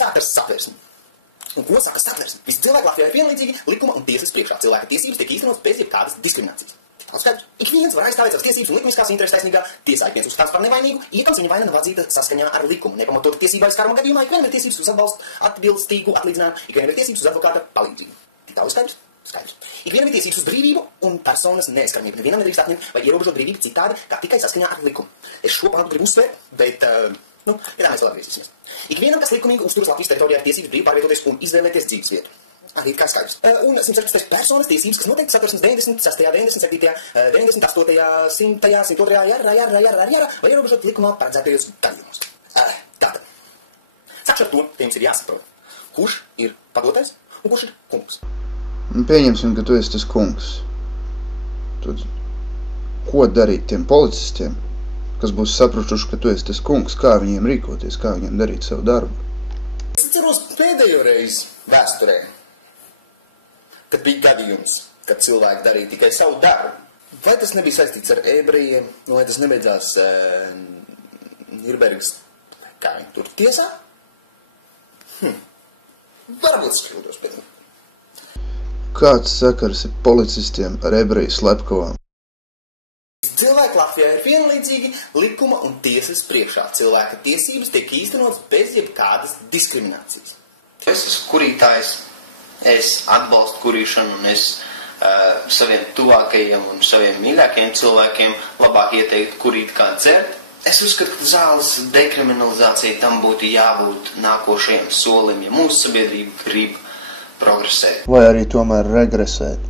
sākt ar Satversmi. Un ko saka Satversme? Visi cilvēki Latvijā ir vienlīdzīgi likuma un tiesas priekšā. Cilvēka tiesības tiek īstenotas bez jebkādas diskriminācijas. Ik viens var aizstāvēt savas tiesības un likumiskās intereses taisnīgā tiesā. Ik viens uzskatāms par nevainīgu, iekams viņa vaina nav atzīta saskaņā ar likumu. Nepamatot tiesībā aizskāruma gadījumā, ik vienam ir tiesības uz atbalstu atbilstīgu atlīdzinājumu, ik vienam ir tiesības uz advokāta palīdzību. Tik tālu skaidrs? Skaidrs. Ik vienam ir tiesības uz brīvību un personas neaizskaramību. Nevienam nedrīkst atņemt vai ierobežot brīvību citādi, kā tikai saskaņā ar likumu. Es šo pantu gribu uzsvērt, bet, pie tā mēs vēl atgriezīsimies. Ik vienam, kas likumīgi uzturas Latvijas teritorijā, ir tiesības brīvi pārvietoties un izvēlēties dzīves vietu. Arī kā skaidrs. Un 116. personas tiesības, kas noteikti Satversmes 96., 97., 98., 100., 102. jārā, vai ierobežot likumā paredzētajos gadījumos. Tātad. Sākšu ar to, ka jums ir jāsaprot, kurš ir padotais un kurš ir kungs. Pieņemsim, ka tu esi tas kungs. Tad, ko darīt tiem policistiem, kas būs sapratuši, ka tu esi tas kungs, kā viņiem rīkoties, kā viņiem darīt savu darbu? Es atceros pēdējo reizi vēsturē, kad bija gadījums, kad cilvēki darīja tikai savu darbu. Vai tas nebija saistīts ar ebrejiem, vai tas nebeidzās Nirbergas, kā viņi tur tiesā? Varbūt es kļūdos, bet... Kāds sakars ir policistiem ar ebreju slepkavām? Cilvēki Latvijā ir vienlīdzīgi likuma un tiesas priekšā. Cilvēka tiesības tiek īstenotas bez jebkādas diskriminācijas. Es esmu kurītājs, es atbalstu kurīšanu un es saviem tuvākajiem un saviem mīļākajiem cilvēkiem labāk ieteiktu kurīt kā dzert. Es uzskatu, ka zāles dekriminalizācija tam būtu jābūt nākošajam solim, ja mūsu sabiedrība grib progresēt. Vai arī tomēr regresēt?